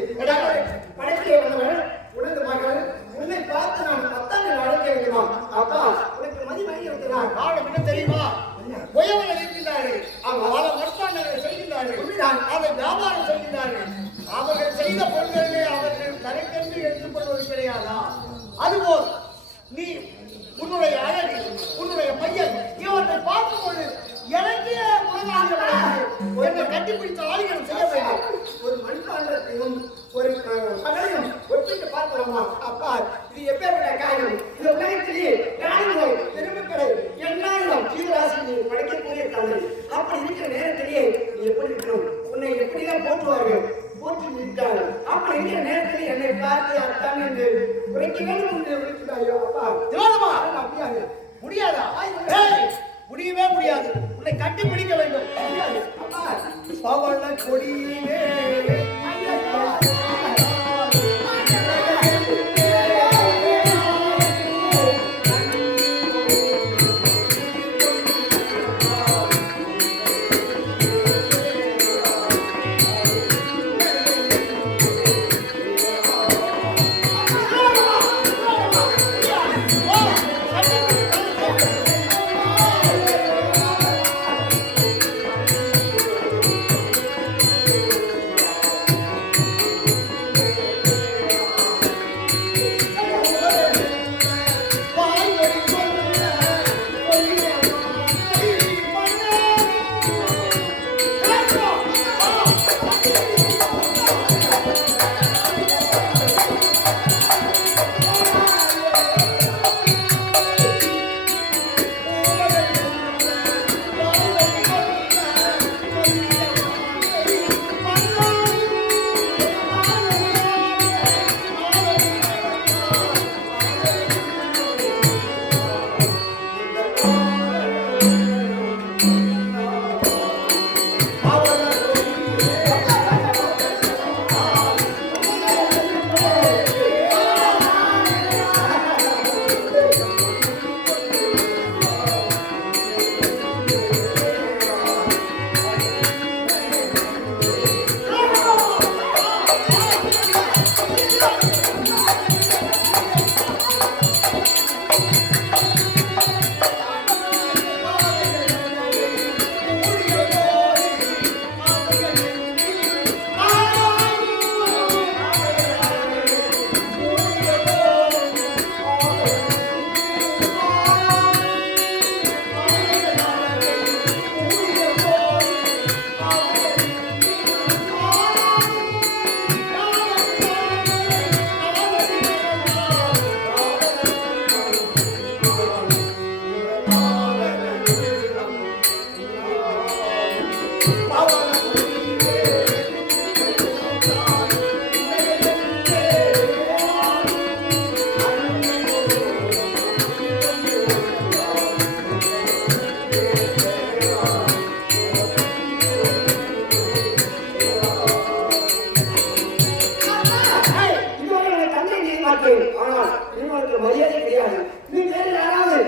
படைப்பிலே வந்தவன் உனது மகள் உன்னை பார்த்து நான் 10 ஆண்டு அழைக்க வேண்டுமா? அப்பா உனக்கு மதி வாங்கி விட்டதா? காரணம் என்ன தெரியுமா? உயவர்கள் இருக்கின்றார்கள், பல மருத்துவங்களை செய்கின்றார்கள், அதை வியாபாரம் செய்கின்றார்கள். அவர்கள் செய்த பொருள்களிலே அவர்கள் தனக்கென்று எடுத்துக்கொள்வது கிடையாதா? அதுபோல் நீ உன்னுடைய அழகு, உன்னுடைய பையன் இவற்றை பார்க்கும்போது எனக்கே என்னை கட்டிப்பிடித்த ஆளுநர் செய்ய வேண்டும். ஒரு மண்பாண்டத்தையும் ஒரு மகளையும் ஒப்பிட்டு பார்க்கலாமா? அப்பா இது எப்பேற்பட்ட காரியம்? இந்த உலகத்திலே நாடுகள் பெருமக்களை எண்ணாயிரம் ஜீவராசியை படைக்கக்கூடிய தந்தை. அப்படி இருக்கிற நேரத்திலேயே நீ எப்படி இருக்கணும்? உன்னை எப்படிதான் போற்றுவார்கள், போற்றி நிற்கிறார்கள். அப்படி இருக்கிற நேரத்திலே என்னை பார்த்து அத்தான் என்று உரைக்க வேண்டும் என்று விழிக்கிறாயோ? அப்பா திலோதமா, அப்படியாக முடியாதா? ஏய், முடியவே முடியாது. உன்னை கட்டி பிடிக்க வேண்டும். முடியாது. அப்பா பவள கொடியிலே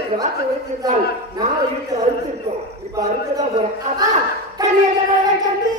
இந்த வார்த்தை வைத்திருந்தால் நான் இழுத்து அறுத்திருக்கோம். இப்ப அறுக்கதான் போறேன். அப்பா கண்ணியத்தை கண்டு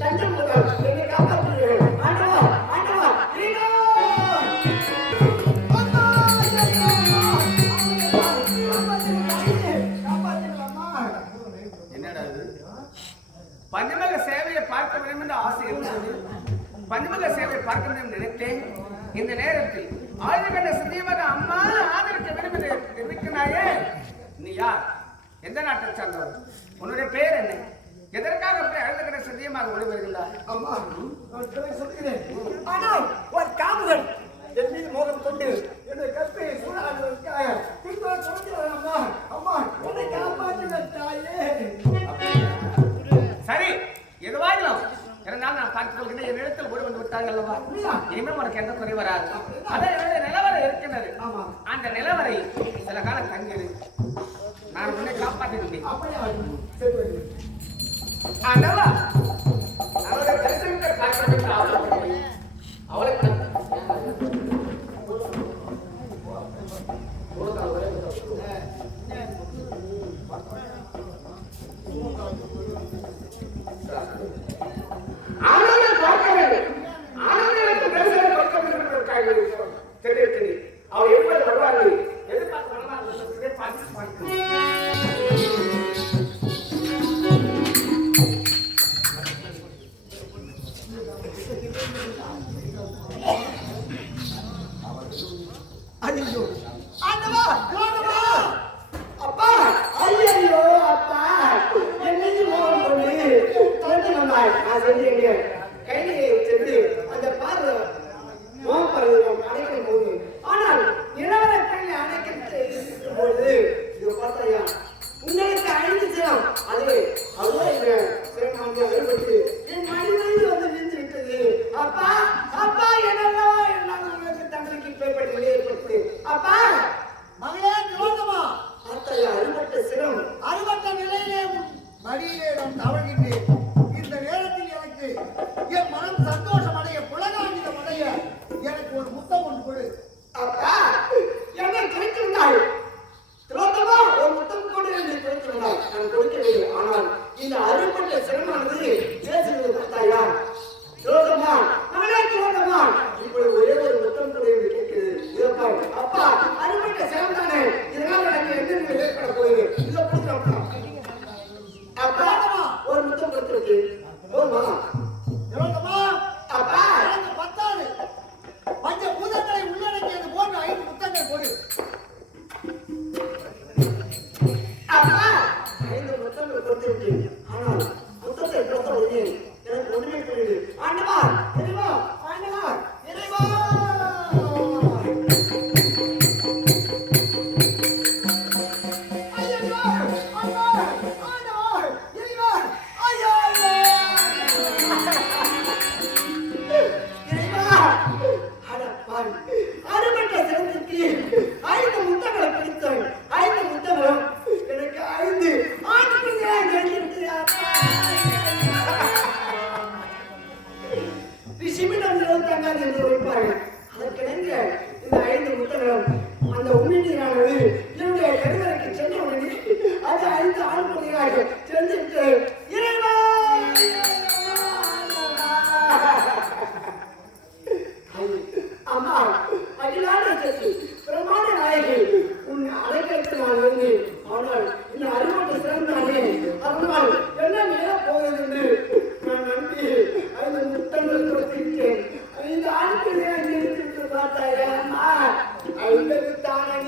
தஞ்சம் முதல் என்னை காப்பாற்றுகிறேன். ஆண்டவா, ஆண்டவா, இறைவா! என்னடா இது? பஞ்சமக சேவையை பார்க்க வேண்டும் என்று ஆசை இருந்தது. பஞ்சமக சேவையை பார்க்க வேண்டும் என்று நினைத்தேன். இந்த நேரத்தில் ஆயுத கண்ட சிந்தியமாக அம்மா ஆதரிக்க வேண்டும் என்று தெரிவிக்கிறாயே. நீ யார்? எந்த நாட்டை சார்ந்தவர்? உன்னுடைய பெயர் என்ன? எதற்காக அப்படி ஆயுத கண்ட சிந்தியமாக ஓடி வருகிறார்? அம்மா, நான் சொல்கிறேன். ஆனால் ஒரு காமுகன் என் மீது மோகம் கொண்டு என்னுடைய கற்பையை சூடாடுவதற்காக பின்புறம் சொல்கிறார். அம்மா, அம்மா, என்னை காப்பாற்றுங்கள் தாயே. சரி, எதுவாகலாம் இருந்தாலும் நான் பார்த்துக் கொள்கிறேன். என் இடத்தில் ஓடி வந்து விட்டார்கள் அல்லவா? இனிமேல் உனக்கு எந்த குறை வராது. அதான் என்னுடைய நிலவரை இருக்கின்றது. அந்த நிலவரை சில காலம் தங்கிடு. நான் உன்னை காப்பாற்றுகிறேன். அல்லவா? அவருடைய தரிசனத்தை பார்க்க வேண்டும் ஆசைப்படுகிறேன். அவளை ஆனந்தம் பார்க்க வேண்டும். ஆனந்தம் தரிசனம் பார்க்க வேண்டும் என்பதற்காக தெரிவிக்கிறேன். அவர் எப்படி வருவார்கள்? எதிர்பார்த்து வரலாறு பார்த்து ஐயோ, ஆண்டவா, ஆண்டவா! அப்பா, ஐயோ அப்பா, என்னைக்கு மோகம் கொண்டு தோற்று வந்தாய். நான் சொல்கிறேன், கையிலே சென்று அந்த பார்வை மோகம் பருவம் அடைக்கும் போது, ஆனால் இளவர கையில அடைக்கும் பொழுது இது பார்த்தாயா, உங்களுக்கு 5 சிரம் அது அதுவே சிரமமாக அறுபட்டு என் மடிமையில் வந்து நின்று விட்டது. அப்பா, அப்பா, என்னெல்லாம் எல்லாம் உங்களுக்கு தங்களுக்கு பேப்பட்டு ஏற்பட்டு அப்பா மகளே திலோத்தமா, பார்த்தாயா அறுபட்ட சிரம் அறுபட்ட நிலையிலே மடியிலே நான் தவழ்கின்றேன். இந்த நேரத்தில் எனக்கு என் மனம் சந்தோஷம் அடைய, புலகாங்கிதம் அடைய எனக்கு ஒரு முத்தம் ஒன்று கொடு. அப்பா என்னை கிடைத்திருந்தாய். திலோத்தமா, ஒரு முத்தம் கொண்டு என்னை கிடைத்திருந்தாய். நான் கொடுக்கவில்லை. ஆனால் இந்த அறுபட்ட சிரமானது பேசுகிறது பார்த்தாயா. திலோத்தமா, மகளே திலோத்தமா, இப்பொழுது ஒரே ஒரு முத்தம் கொண்டு என்று கேட்கிறது. இதப்பா, அப்பா அறுபட்ட சிரம் தானே, இதனால் எனக்கு என்ன ஏற்பட போகுது? இதை கொடுக்குறப்பா. அப்பா ஒரு முத்தம் கொடுத்துருக்கு. போமா திலோத்தமா, அப்பா, எனக்கு 10 பஞ்ச பூதங்களை உள்ளடக்கியது போன்ற 5 முத்தங்கள் கொடு. அப்பா 5 முத்தங்கள் கொடுத்துருக்கேன். ஆனால் முத்தத்தை கொடுத்த உடனே எனக்கு ஒன்றுமே புரியுது. ஆண்டவா, இறைவா, ஆண்டவா, இறைவா! ஐயோ, அம்மா, ஆண்டவா, இறைவா, ஐயோ, இறைவா! அட பாவி, அறுபட்ட சிரமத்திற்கு 5 முத்தங்களை பிடித்தேன். 5 முத்தங்களும் எனக்கு 5 ஆண்குழந்தையாக கிடைத்திருக்கிறது. ரிஷிமிடம் தங்காது என்று வைப்பார்கள். அதற்கிணங்க இந்த 5 முத்தங்களும் அந்த உமிழ்நீரானது என்னுடைய கருவறைக்கு சென்ற உடனே அது 5 ஆண்குழந்தையாக சென்றுவிட்டு இறைவா! அம்மா, அகிலாண்ட சக்தி, பிரமாண நாயகி, உன் அழைக்கலுக்கு நான் இருந்தேன். ஆனால் இந்த அறுபட்டு சிறந்தானே, அதனால் என்ன மேல போகிறது என்று நான் நம்பி 5 முத்தங்கள் கொடுத்திருக்கேன். 5 ஆண்களை நிறுத்திட்டு பார்த்தாயா அம்மா? 5 தானே.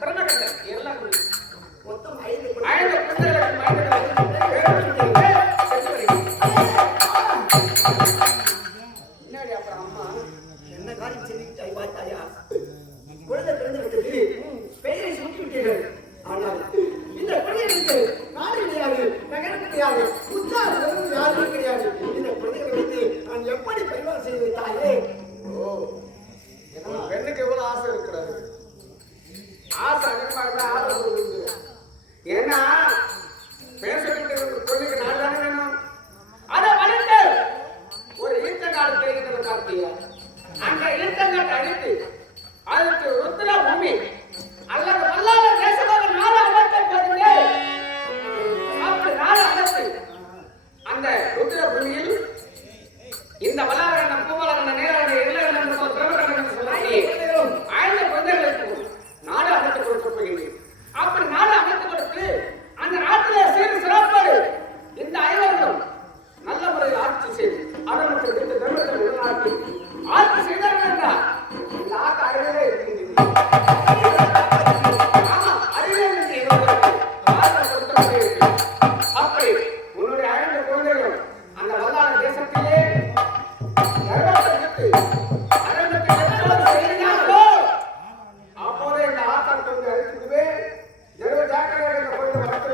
பிரம்மகண்டன் எல்லாம் கொடு. மொத்தம் 5 5 குழந்தைகளுக்கு மைந்தர்கள் பேர் வச்சுட்டீங்க. செத்து வரீங்க. முன்னாடி அப்புறம் அம்மா என்ன காரியம் செய்திட்டாய் பார்த்தாயா? குழந்தை பிறந்து விட்டது, பெயரை சுட்டி விட்டீர்கள். ஆனால் இந்த குழந்தைகளுக்கு நாடு கிடையாது, நகரம் கிடையாது, உற்சாகம் யாருமே கிடையாது. இந்த குழந்தைகளை வைத்து நான் எப்படி பரிமாறு செய்து வைத்தாயே? ஒரு பெண்ணுக்கு எவ்வளவு ஆசை இருக்கிறது. ஆசை அதிகமா இருந்தா ஆசை கொடுக்குது. ஏன்னா பேசப்பட்டு கொள்ளைக்கு நாள் தானே வேணும். அதை வளர்த்து ஒரு ஈர்த்தங்காடு தெரிகிறது கார்த்திகை. அந்த ஈர்த்தங்காட்டை அழித்து அதுக்கு ருத்ர பூமி அல்லது வல்லாத தேசமாக நாடு அமர்த்த போகிறே. அப்படி நாடு அமர்த்து அந்த ருத்ர பூமியில் இந்த வல்லாவரணம் பூவலகன நேரான இல்லகன் என்று ஒரு பிரபலகன் என்று சொல்லி 5 குழந்தைகளுக்கு நாடு அமைத்துக் கொடுக்கப் போகிறேன். அப்படி நாடு அமைத்துக் கொடுத்து அந்த நாட்டிலே சீர் சிறப்போடு இந்த 5 நல்ல முறையில் ஆட்சி செய்து அரவணைத்து விட்டு தர்மத்தை உள்நாட்டி ஆட்சி செய்தார்கள் என்றால் இந்த ஆட்ட அறிவே இருக்கின்றது. ஆமா, அறிவே அப்படி உன்னுடைய 5 குழந்தைகளும் அந்த வல்லாத தேசத்திலே அப்போதே இந்த ஆத்தாள் கொண்டு அழைத்துடுவே ஜெர்வ ஜாக்கிரதை கொண்டு வளர்த்து